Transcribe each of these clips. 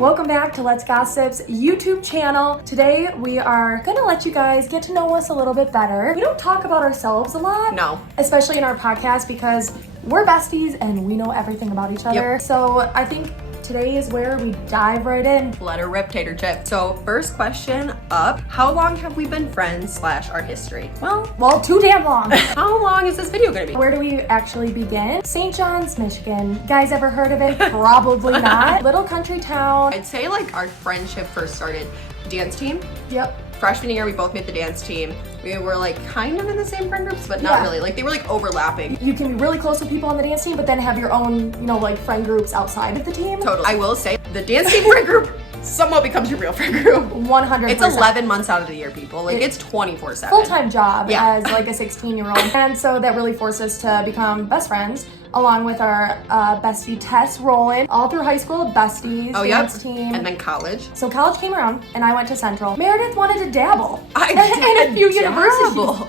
Welcome back to Let's Gossip's YouTube channel. Today we are gonna let you guys get to know us a little bit better. We don't talk about ourselves a lot. No. Especially in our podcast because we're besties and we know everything about each other. Yep. So I think today is where we dive right in. Let her rip, tater chip. So first question up, how long have we been friends / our history? Well, too damn long. How long is this video gonna be? Where do we actually begin? St. John's, Michigan. You guys ever heard of it? Probably not. Little country town. I'd say like our friendship first started dance team. Yep. Freshman year, we both made the dance team. We were like kind of in the same friend groups, but not Yeah. really. Like they were like overlapping. You can be really close with people on the dance team, but then have your own, like friend groups outside of the team. Totally. I will say the dance team friend group somewhat becomes your real friend group. 100%. It's 11 months out of the year, people. Like it's 24/7. Full-time job Yeah. as like a 16-year-old. And so that really forced us to become best friends, along with our bestie Tess rolling all through high school, besties, Oh, yep. dance team. And then college. So college came around and I went to Central. Meredith wanted to dabble I in a few universities. Dabble.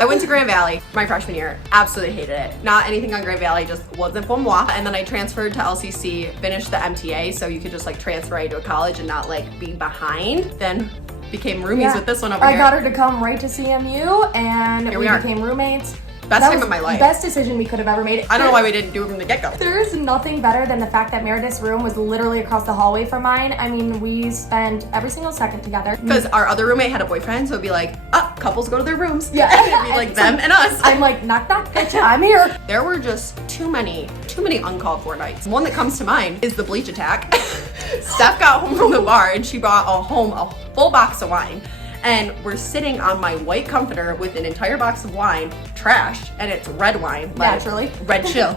I went to Grand Valley my freshman year. Absolutely hated it. Not anything on Grand Valley, just wasn't for moi. And then I transferred to LCC, finished the MTA, so you could just like transfer right to a college and not like be behind. Then became roomies with this one over I here. got her to come right to CMU and Here we we are. became roommates. Best That time was of my life. Best decision we could have ever made. I don't know why we didn't do it from the get-go. There's nothing better than the fact that Meredith's room was literally across the hallway from mine. I mean, we spent every single second together. Because our other roommate had a boyfriend, so it'd be like, couples go to their rooms. Yeah. It'd be like them and us. I'm like, knock, knock, bitch, I'm here. There were just too many uncalled for nights. One that comes to mind is the bleach attack. Steph got home from the bar and she brought home a full box of wine. And we're sitting on my white comforter with an entire box of wine, trashed, and it's red wine. Like, Naturally. Red chill.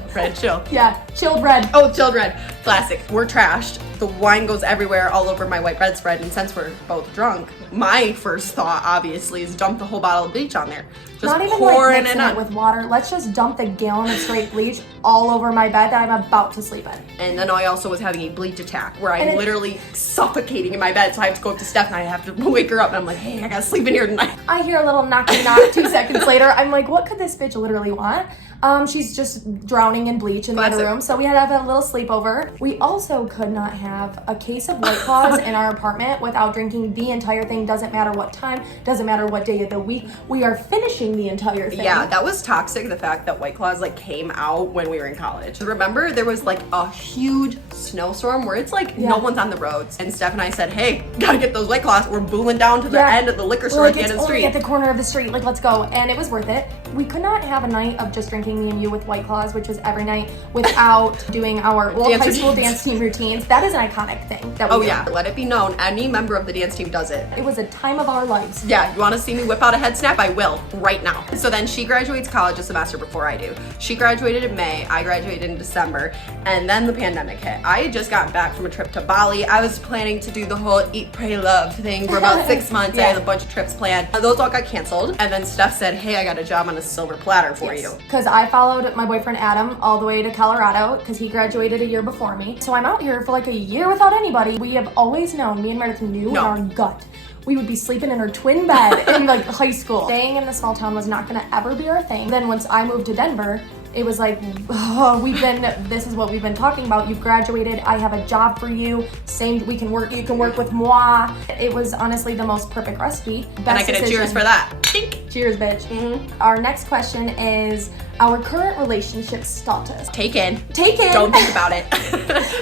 Yeah, chilled red. Oh, chilled red. Classic. We're trashed. The wine goes everywhere, all over my white bedspread, and since we're both drunk, my first thought, obviously, is dump the whole bottle of bleach on there. Just Not even pouring like mixing it with water. Let's just dump the gallon of straight bleach all over my bed that I'm about to sleep in. And then I also was having a bleach attack where I'm And literally suffocating in my bed, so I have to go up to Steph and I have to wake her up, and I'm like, hey, I gotta sleep in here tonight. I hear a little knocky knock 2 seconds later. I'm like, what could this bitch literally want? She's just drowning in bleach in the other room, so we had to have a little sleepover. We also could not have a case of White Claws in our apartment without drinking the entire thing. Doesn't matter what time, doesn't matter what day of the week. We are finishing the entire thing. Yeah, that was toxic, the fact that White Claws like came out when we were in college. Remember, there was like a huge snowstorm where it's like no one's on the roads, and Steph and I said, hey, gotta get those White Claws. We're booling down to the end of the liquor store at the end of the street. At the corner of the street, like, let's go. And it was worth it. We could not have a night of just drinking me and you with White Claws, which was every night, without doing our old high school dance team routines. That is an iconic thing that we do. Yeah, let it be known, any member of the dance team does it. It was a time of our lives. Yeah, you want to see me whip out a head snap? I will, right now. So then she graduates college a semester before I do. She graduated in May, I graduated in December, and then the pandemic hit. I had just gotten back from a trip to Bali. I was planning to do the whole eat, pray, love thing for about 6 months. I had a bunch of trips planned. Those all got canceled. And then Steph said, hey, I got a job on a silver platter for you. Because I followed my boyfriend Adam all the way to Colorado because he graduated a year before me. So I'm out here for like a year without anybody. We have always known, me and Meredith knew in our gut, we would be sleeping in our twin bed in like high school. Staying in a small town was not gonna ever be our thing. Then once I moved to Denver, it was like, this is what we've been talking about. You've graduated, I have a job for you. You can work with moi. It was honestly the most perfect recipe. And I get a cheers for that. Cheers, bitch. Our next question is our current relationship status. Taken. Taken. Don't think about it.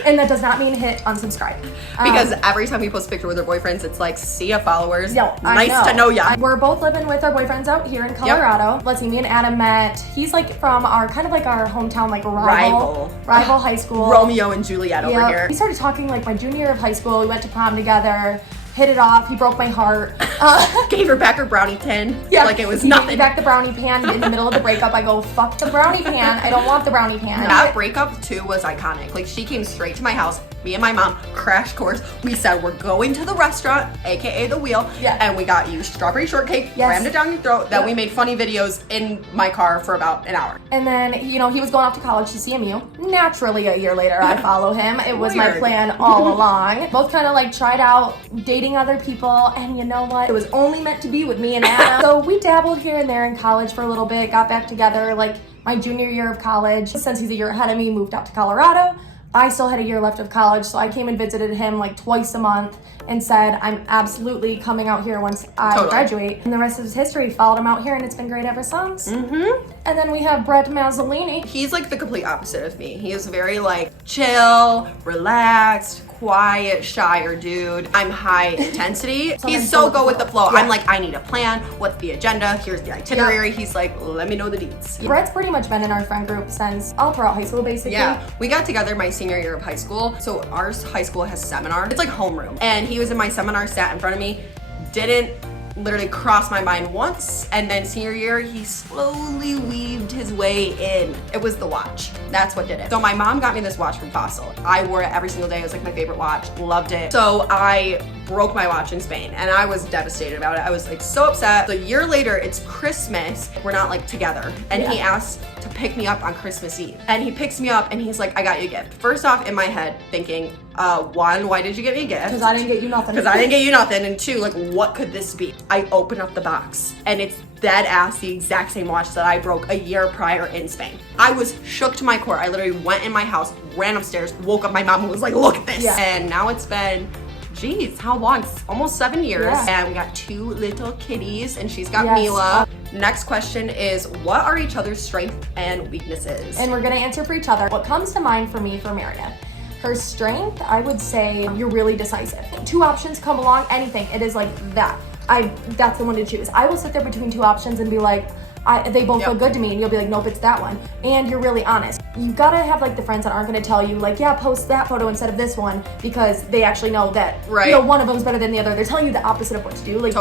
And that does not mean hit unsubscribe. Because every time we post a picture with our boyfriends, it's like, see ya, followers. Yo, nice to know ya. We're both living with our boyfriends out here in Colorado. Yep. Let's see, me and Adam met. He's like from our kind of like our hometown, like rival high school. Romeo and Juliet over here. We started talking like my junior year of high school. We went to prom together. Hit it off. He broke my heart. Gave her back her brownie tin. Yeah, like it was he nothing. Gave me back the brownie pan in the middle of the breakup. I go, fuck the brownie pan. I don't want the brownie pan. That breakup too was iconic. Like she came straight to my house. Me and my mom, crash course. We said we're going to the restaurant, aka the Wheel, and we got you strawberry shortcake, rammed it down your throat. Then we made funny videos in my car for about an hour. And then, he was going off to college to CMU. Naturally, a year later, I follow him. It was my plan all along. Both kind of like tried out dating other people, and you know what? It was only meant to be with me and Adam. So we dabbled here and there in college for a little bit, got back together. Like, my junior year of college. Since he's a year ahead of me, moved out to Colorado. I still had a year left of college, so I came and visited him like twice a month and said, I'm absolutely coming out here once I graduate. And the rest is history. Followed him out here, and it's been great ever since. And then we have Brett Masolini. He's like the complete opposite of me. He is very like chill, relaxed, quiet, shyer dude. I'm high intensity. He's so go with the flow. I'm like, I need a plan. What's the agenda? Here's the itinerary. He's like, let me know the deets. Brett's pretty much been in our friend group since all throughout high school, basically. Yeah, we got together my senior year of high school. So our high school has seminar. It's like homeroom. And he was in my seminar, sat in front of me, didn't literally crossed my mind once, and then senior year he slowly weaved his way in. It was the watch. That's what did it. So my mom got me this watch from Fossil. I wore it every single day. It was like my favorite watch. Loved it. So I broke my watch in Spain and I was devastated about it. I was like so upset. So a year later, it's Christmas. We're not like together. And he asked to pick me up on Christmas Eve. And he picks me up and he's like, I got you a gift. First off, in my head, thinking, one, why did you get me a gift? Because I didn't get you nothing. Because I didn't get you nothing. And two, like, what could this be? I open up the box and it's dead ass the exact same watch that I broke a year prior in Spain. I was shook to my core. I literally went in my house, ran upstairs, woke up my mom and was like, look at this. And now it's been, geez, how long? Almost 7 years. And we got 2 little kitties and she's got Mila. Next question is, what are each other's strengths and weaknesses? And we're gonna answer for each other. What comes to mind for me for Meredith? Her strength, I would say you're really decisive. 2 options come along, anything, it is like that. That's the one to choose. I will sit there between 2 options and be like, they both look good to me, and you'll be like, nope, it's that one. And you're really honest. You gotta have like the friends that aren't gonna tell you like, yeah, post that photo instead of this one, because they actually know that you know, one of them's better than the other. They're telling you the opposite of what to do. Like,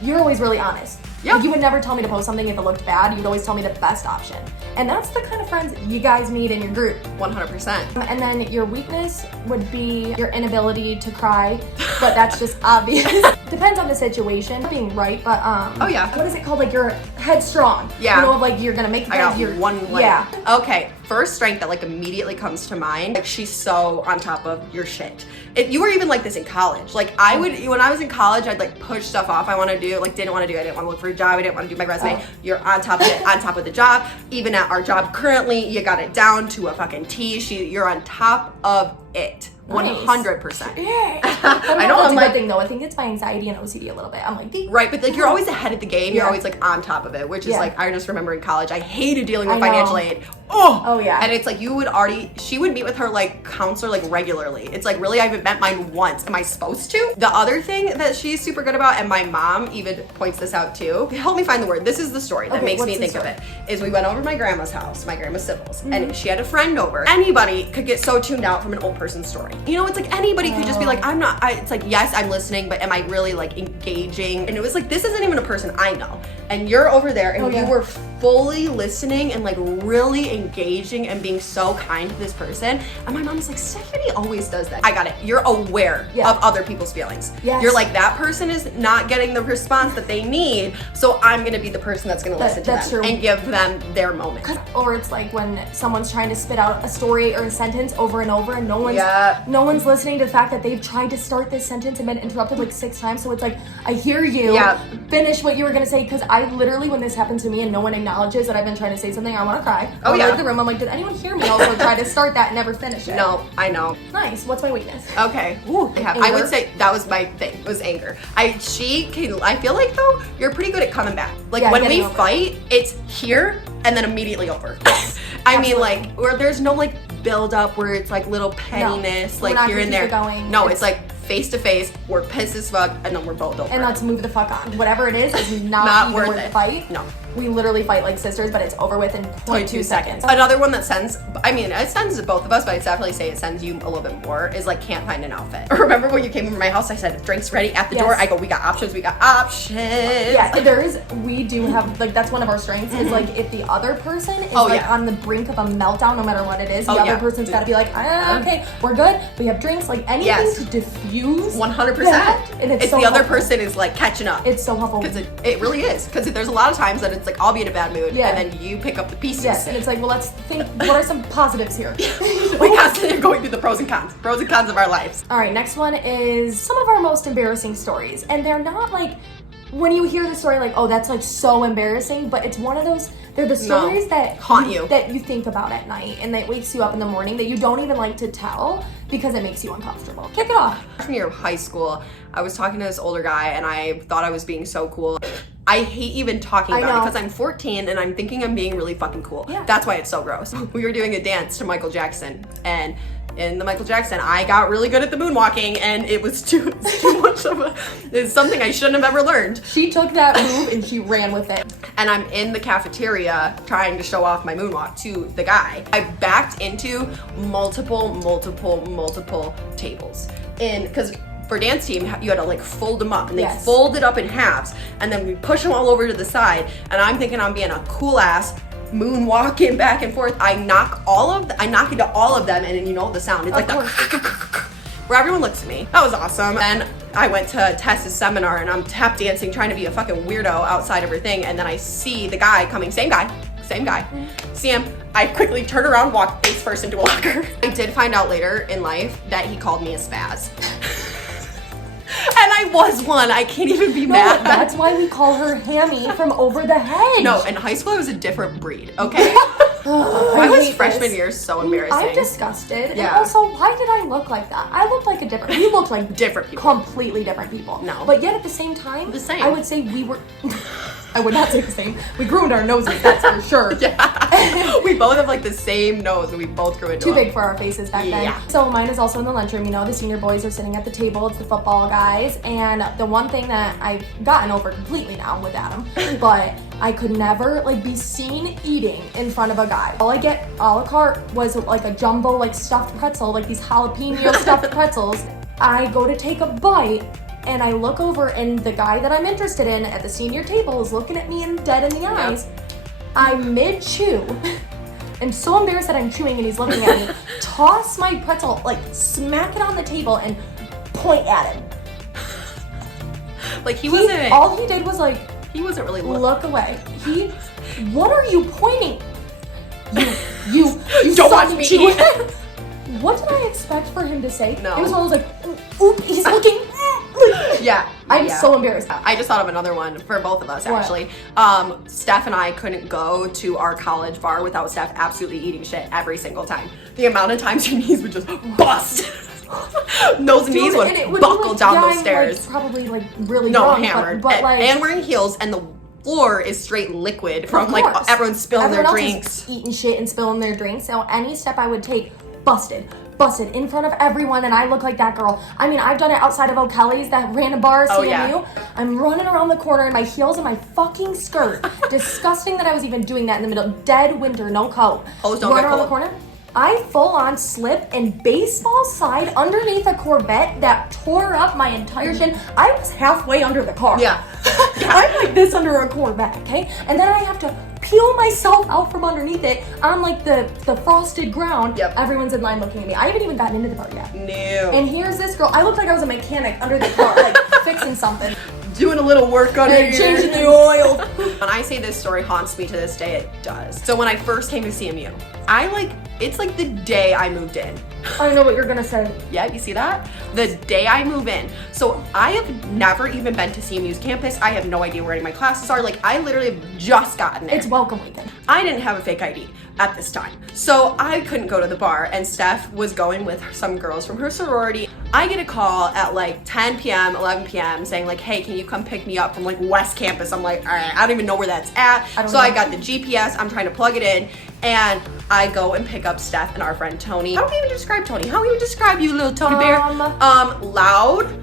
you're always really honest. Like, you would never tell me to post something if it looked bad. You'd always tell me the best option. And that's the kind of friends you guys need in your group. 100%. And then your weakness would be your inability to cry, but that's just obvious. Depends on the situation. Being right, but what is it called? Like, you're headstrong. You know, like you're gonna make. I got one leg. Okay. First strength that like immediately comes to mind. Like, she's so on top of your shit. You were even like this in college. Like, I would, when I was in college, I'd like push stuff off I want to do. Like, didn't want to do. I didn't want to look for a job. I didn't want to do my resume. You're on top of it. On top of the job. Even at our job currently, you got it down to a fucking T. You're on top of it. 100%. Yeah. I know it's a good thing though. I think it's my anxiety and OCD a little bit. I'm like, right, but like you're always ahead of the game. You're always like on top of it, which is like, I just remember in college, I hated dealing with financial aid. Oh yeah. And it's like she would meet with her like counselor like regularly. It's like, really, I haven't met mine once. Am I supposed to? The other thing that she's super good about, and my mom even points this out too. Help me find the word. This is the story that makes me think of it. Is we went over to my grandma's house, my grandma's Sybil's, and she had a friend over. Anybody could get so tuned out from an old person's story. You know, it's like anybody could just be like, it's like, yes, I'm listening, but am I really like engaging? And it was like, this isn't even a person I know. And you're over there and you were fully listening and like really engaging and being so kind to this person. And my mom was like, Stephanie always does that. I got it. You're aware of other people's feelings. You're like, that person is not getting the response that they need, so I'm gonna be the person that's gonna listen to them and give them their moment. Or it's like when someone's trying to spit out a story or a sentence over and over and no one's listening to the fact that they've tried to start this sentence and been interrupted like 6 times. So it's like, I hear you, finish what you were gonna say, because I literally, when this happens to me and no one acknowledges that I've been trying to say something, I want to cry. I leave the room. I'm like, did anyone hear me also try to start that and never finish it? No, I know. Nice. What's my weakness? Okay. I would say that was my thing. It was anger. I feel like though, you're pretty good at coming back. Like when we fight, it's here and then immediately over. I mean, like, where there's no like build up where it's like little pettiness, like here and there. No, it's like face to face, we're pissed as fuck, and then we're both over. And let's move the fuck on. Whatever it is not worth the fight. No. We literally fight like sisters, but it's over with in 0.2 seconds. Another one that sends, it sends to both of us, but I'd definitely say it sends you a little bit more, is like, can't find an outfit. Remember when you came over my house, I said, drinks ready at the door? I go, we got options. Yeah, we do have, like, that's one of our strengths, is like, if the other person is on the brink of a meltdown, no matter what it is, the other person's gotta be like, okay, we're good, we have drinks, like anything to diffuse 100%. And it's if so the other helpful. person is like catching up. It's so helpful. Because it really is. Because there's a lot of times that it's like, I'll be in a bad mood, and then you pick up the pieces. Yes, and it's like, well, let's think, what are some positives here? We constantly are going through the pros and cons of our lives. All right, next one is some of our most embarrassing stories. And they're not like when you hear the story, like, oh, that's like so embarrassing, but it's one of those, they're the stories that haunt you, that you think about at night and that wakes you up in the morning that you don't even like to tell because it makes you uncomfortable. Kick it off. Freshman year of high school, I was talking to this older guy and I thought I was being so cool. I hate even talking about it because I'm 14 and I'm thinking I'm being really fucking cool. Yeah. That's why it's so gross. We were doing a dance to Michael Jackson, and in the Michael Jackson, I got really good at the moonwalking, and it was too much of a, it's something I shouldn't have ever learned. She took that move and she ran with it. And I'm in the cafeteria trying to show off my moonwalk to the guy. I backed into multiple tables. Because for dance team, you had to like fold them up, and they fold it up in halves, and then we push them all over to the side, and I'm thinking I'm being a cool ass, moonwalking back and forth. I knock into all of them, and then you know the sound. It's like the where everyone looks at me. That was awesome. Then I went to Tess's seminar and I'm tap dancing, trying to be a fucking weirdo outside of her thing, and then I see the guy coming, same guy. See him, I quickly turn around, walk face first into a locker. I did find out later in life that he called me a spaz. And I was one. I can't even be mad. That's why we call her Hammy from Over the Hedge. No, in high school I was a different breed, okay? I was freshman year so embarrassing. I'm disgusted. Yeah. And also, why did I look like that? I looked like we looked like different people. Completely different people. No. But yet at the same time, the same. I would say we were, I would not say the same. We groomed our noses, that's for sure. Yeah. We both have like the same nose, and we both grew into Too big for our faces back then. So mine is also in the lunchroom. You know, the senior boys are sitting at the table. It's the football guys. And the one thing that I've gotten over completely now with Adam, but I could never like be seen eating in front of a guy. All I get a la carte was like a jumbo like stuffed pretzel, like these jalapeno stuffed pretzels. I go to take a bite and I look over and the guy that I'm interested in at the senior table is looking at me dead in the eyes. I mid-chew and so embarrassed that I'm chewing and he's looking at me, toss my pretzel, like smack it on the table and point at him. Like all he did was like, he wasn't really look away. What are you pointing? You don't watch me eat. What did I expect for him to say? No. It was always like, oop, he's looking. Yeah. I'm so embarrassed. I just thought of another one for both of us, actually. Steph and I couldn't go to our college bar without Steph absolutely eating shit every single time. The amount of times your knees would just bust. Those knees would buckle down those stairs. Like, probably like really drunk, hammered. But like, and wearing heels, and the floor is straight liquid from like everyone spilling their drinks. Is eating shit and spilling their drinks. So any step I would take, busted in front of everyone, and I look like that girl. I mean, I've done it outside of O'Kelly's, that random bar, CMU. I'm running around the corner in my heels and my fucking skirt. Disgusting that I was even doing that in the middle. Dead winter, no coat. Hose don't get around cold. the corner. I full on slip and baseball slide underneath a Corvette that tore up my entire shin. I was halfway under the car. Yeah. I'm like this under a Corvette, okay? And then I have to peel myself out from underneath it on like the frosted ground. Yep. Everyone's in line looking at me. I haven't even gotten into the bar yet. No. And here's this girl. I looked like I was a mechanic under the car, like fixing something. Doing a little work on it. Changing the oil. When I say this story haunts me to this day, it does. So when I first came to CMU, it's like the day I moved in. I know what you're gonna say. Yeah, you see that? The day I move in. So I have never even been to CMU's campus. I have no idea where any of my classes are. Like, I literally have just gotten there. It's welcome weekend. I didn't have a fake ID at this time. So I couldn't go to the bar, and Steph was going with some girls from her sorority. I get a call at like 10 p.m., 11 p.m. saying like, hey, can you come pick me up from like West Campus? I'm like, all right, I don't even know where that's at. I got the GPS, I'm trying to plug it in, and I go and pick up Steph and our friend Tony. How do we even describe Tony? How do we even describe you, little Tony Bear? Loud,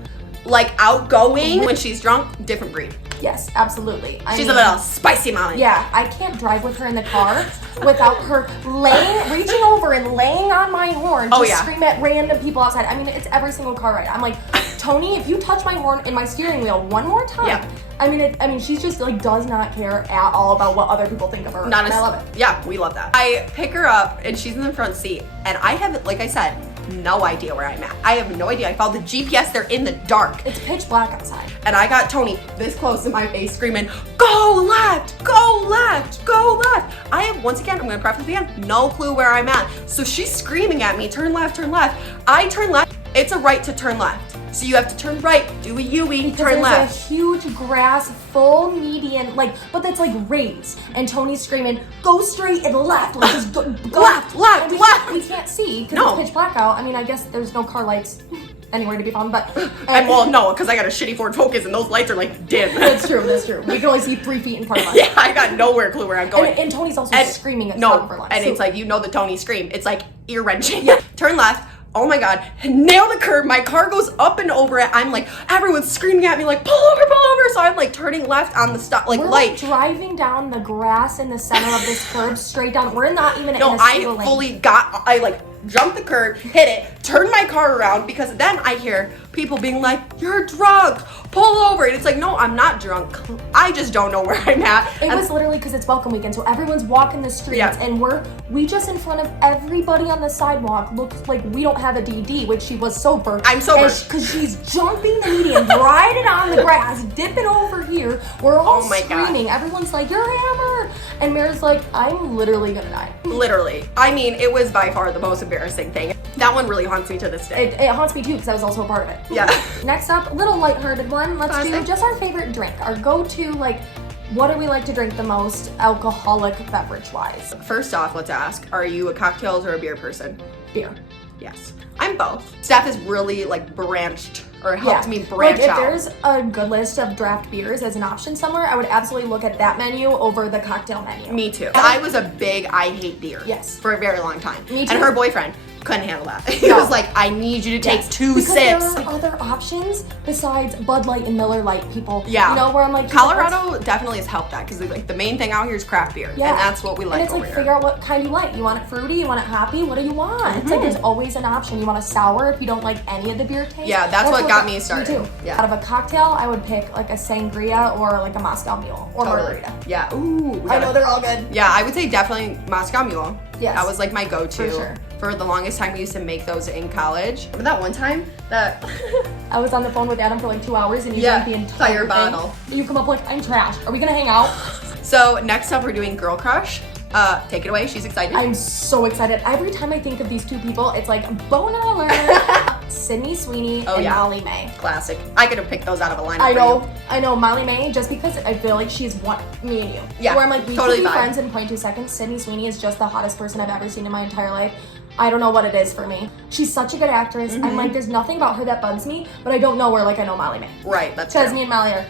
like outgoing. When she's drunk, different breed. Yes, absolutely. She's a little spicy mommy. Yeah, I can't drive with her in the car without her reaching over and laying on my horn to scream at random people outside. I mean, it's every single car ride. I'm like, Tony, if you touch my horn in my steering wheel one more time, I mean, she's just like does not care at all about what other people think of her. I love it. Yeah, we love that. I pick her up and she's in the front seat, and I have, like I said, no idea where I'm at. I have no idea. I followed the GPS. They're in the dark. It's pitch black outside. And I got Tony this close to my face screaming, go left, go left, go left. I have, once again, I'm going to preface again, no clue where I'm at. So she's screaming at me, turn left, turn left. I turn left. It's a right to turn left. So you have to turn right, do a U-wing, turn left. There's a huge grass, full median, like, but that's like raised. And Tony's screaming, go straight and left. Like, just go Left. We can't see because it's pitch black out. I mean, I guess there's no car lights anywhere to be found, but. Well, no, because I got a shitty Ford Focus and those lights are like dim. That's true. We can only see 3 feet in front of us. Yeah, I got nowhere clue where I'm going. And Tony's also screaming at the top of her lungs. And it's like, you know the Tony scream. It's like ear-wrenching. Yeah. Turn left. Oh my God, nail the curb. My car goes up and over it. I'm like, everyone's screaming at me like, pull over. So I'm like turning left on the stop, like we're light. Like driving down the grass in the center of this curb straight down. We're not even in a single lane. I like jumped the curb, hit it, turned my car around because then I hear people being like, you're drunk, pull over. And it's like, no, I'm not drunk. I just don't know where I'm at. It was literally because it's welcome weekend, so everyone's walking the streets and we just in front of everybody on the sidewalk looks like we don't have a DD, which she was sober. I'm sober. Because she's jumping the median, riding on the grass, dipping over here. We're all screaming. God. Everyone's like, you're hammered. And Mara's like, I'm literally gonna die. Literally. I mean, it was by far the most embarrassing thing. That one really haunts me to this day. It haunts me too because I was also a part of it. Yeah. Next up, a little lighthearted one. Let's do just our favorite drink. Our go-to, like, what do we like to drink the most alcoholic beverage-wise? First off, let's ask, are you a cocktails or a beer person? Beer. Yes. I'm both. Steph is really like branched or helped me branch out. If there's a good list of draft beers as an option somewhere, I would absolutely look at that menu over the cocktail menu. Me too. I was a big I hate beer. Yes. For a very long time. Me too. And her boyfriend couldn't handle that. He was like, I need you to take 2 sips. There are other options besides Bud Light and Miller Light, people. Yeah. You know, where I'm like, Colorado definitely has helped that because like the main thing out here is craft beer. Yeah. And that's what we like. And it's like, figure out what kind you like. You want it fruity? You want it hoppy? What do you want? It's like there's always an option. You want a sour if you don't like any of the beer taste. Yeah, that's what got me started. Me too. Yeah. Out of a cocktail, I would pick like a sangria or like a Moscow Mule or margarita. Yeah. Ooh. I know they're all good. Yeah, I would say definitely Moscow Mule. Yes. That was like my go-to. For sure. For the longest time, we used to make those in college. Remember that one time that I was on the phone with Adam for like 2 hours and you drank the entire bottle. You come up like, I'm trashed. Are we gonna hang out? So next up, we're doing Girl Crush. Take it away. She's excited. I'm so excited. Every time I think of these 2 people, it's like boner alert. Sydney Sweeney and Molly May. Classic. I could have picked those out of a lineup. I know Molly May just because I feel like she's me and you. Yeah. Where I'm like, we totally could be friends in 0.2 seconds. Sydney Sweeney is just the hottest person I've ever seen in my entire life. I don't know what it is for me. She's such a good actress. I'm like, there's nothing about her that bugs me, but I don't know her like I know Molly May. Right, that's true. Because me and Molly are.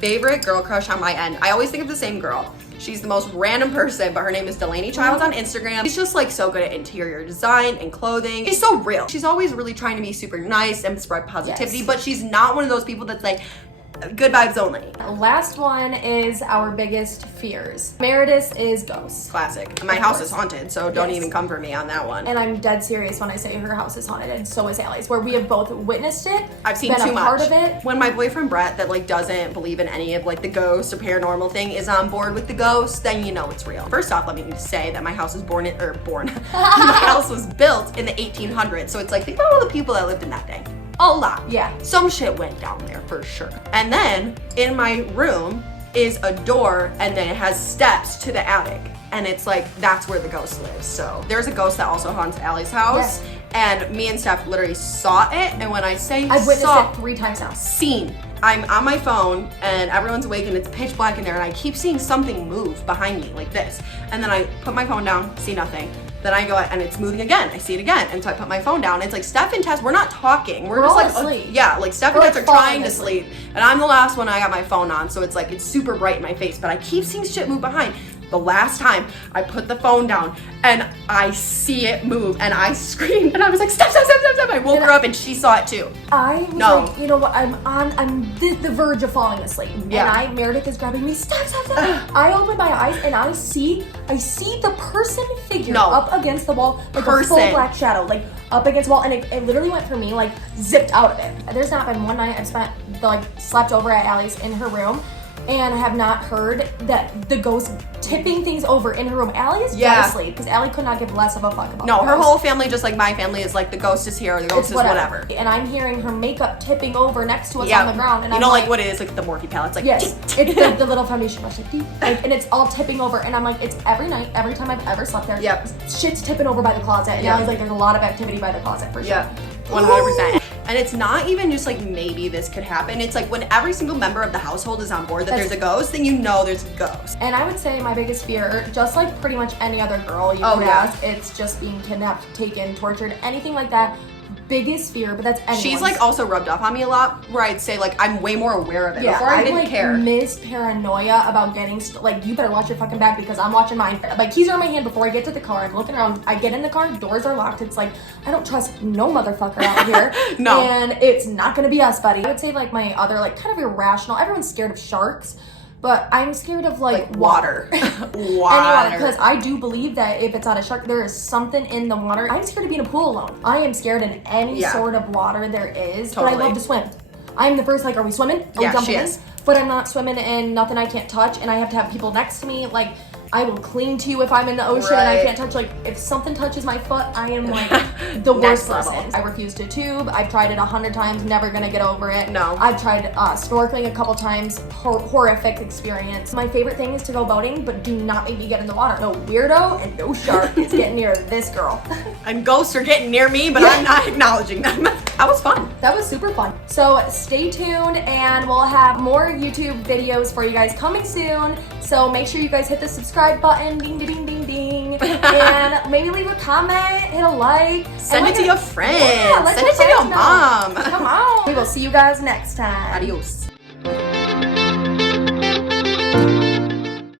Favorite girl crush on my end. I always think of the same girl. She's the most random person, but her name is Delaney Childs on Instagram. She's just like so good at interior design and clothing. She's so real. She's always really trying to be super nice and spread positivity, but she's not one of those people that's like, good vibes only. Last one is our biggest fears. Meredith is ghosts. Classic. My house is haunted, so don't even come for me on that one. And I'm dead serious when I say her house is haunted, and so is Allie's, where we have both witnessed it. I've seen been too a much. part of it. When my boyfriend Brett, that like doesn't believe in any of like the ghost or paranormal thing, is on board with the ghost, then you know it's real. First off, let me say that my house was my house was built in the 1800s, so it's like think about all the people that lived in that day. A lot. Yeah. Some shit went down there for sure. And then in my room is a door and then it has steps to the attic. And it's like, that's where the ghost lives. So there's a ghost that also haunts Allie's house. Yes. And me and Steph literally saw it. And when I say I've witnessed it 3 times now. Seen. I'm on my phone and everyone's awake and it's pitch black in there and I keep seeing something move behind me like this. And then I put my phone down, see nothing. Then I go and it's moving again. I see it again. And so I put my phone down. It's like Steph and Tess, we're not talking. We're just like, asleep. Yeah, like Steph and Tess are trying to sleep. And I'm the last one, I got my phone on. So it's like, it's super bright in my face, but I keep seeing shit move behind. The last time I put the phone down and I see it move and I screamed and I was like, stop. I woke her up and she saw it too. I was like, you know what, I'm the verge of falling asleep. Yeah. And Meredith is grabbing me, stop. I open my eyes and I see the person figure up against the wall, like a full black shadow, like up against the wall. And it literally went for me, like zipped out of it. There's not been one night I've slept over at Allie's in her room and I have not heard that the ghost tipping things over in her room. Allie is dead asleep because Allie could not give less of a fuck about her whole family, just like my family, is like the ghost is here or the ghost is whatever. And I'm hearing her makeup tipping over next to us on the ground. And you know, like what it is, like the Morphe palette. It's like, yes, it's the little foundation brush, like, and it's all tipping over. And I'm like, it's every night, every time I've ever slept there. Yep. Shit's tipping over by the closet. And Allie's like, there's a lot of activity by the closet for sure. Yeah, 100%. And it's not even just like maybe this could happen. It's like when every single member of the household is on board that there's a ghost, then you know there's a ghost. And I would say my biggest fear, just like pretty much any other girl you could ask, it's just being kidnapped, taken, tortured, anything like that. Biggest fear, but that's anyone's. She's like also rubbed off on me a lot, where I'd say like I'm way more aware of it. Before I didn't care. Miss paranoia about getting like, you better watch your fucking back because I'm watching mine. Like, keys are in my hand before I get to the car. I'm looking around. I get in the car, doors are locked. It's like, I don't trust no motherfucker out here. No. And it's not gonna be us, buddy. I would say like my other like kind of irrational. Everyone's scared of sharks. But I'm scared of like water. Water. Because I do believe that if it's not a shark, there is something in the water. I'm scared to be in a pool alone. I am scared in any sort of water there is. Totally. But I love to swim. I'm the first, like, are we swimming? Are we jumping in? But I'm not swimming in nothing I can't touch, and I have to have people next to me. Like, I will cling to you if I'm in the ocean and I can't touch. Like, if something touches my foot, I am like the worst person. I refuse to tube. I've tried it 100 times, never gonna get over it. No. I've tried snorkeling a couple times, horrific experience. My favorite thing is to go boating, but do not make me get in the water. No weirdo and no shark is getting near this girl. And ghosts are getting near me, but I'm not acknowledging them. That was fun. That was super fun. So stay tuned and we'll have more YouTube videos for you guys coming soon. So make sure you guys hit the subscribe button, ding, ding, ding, ding, and maybe leave a comment, hit a like. Send it to your friends. Yeah, Send it to your mom. Come on. We will see you guys next time. Adios.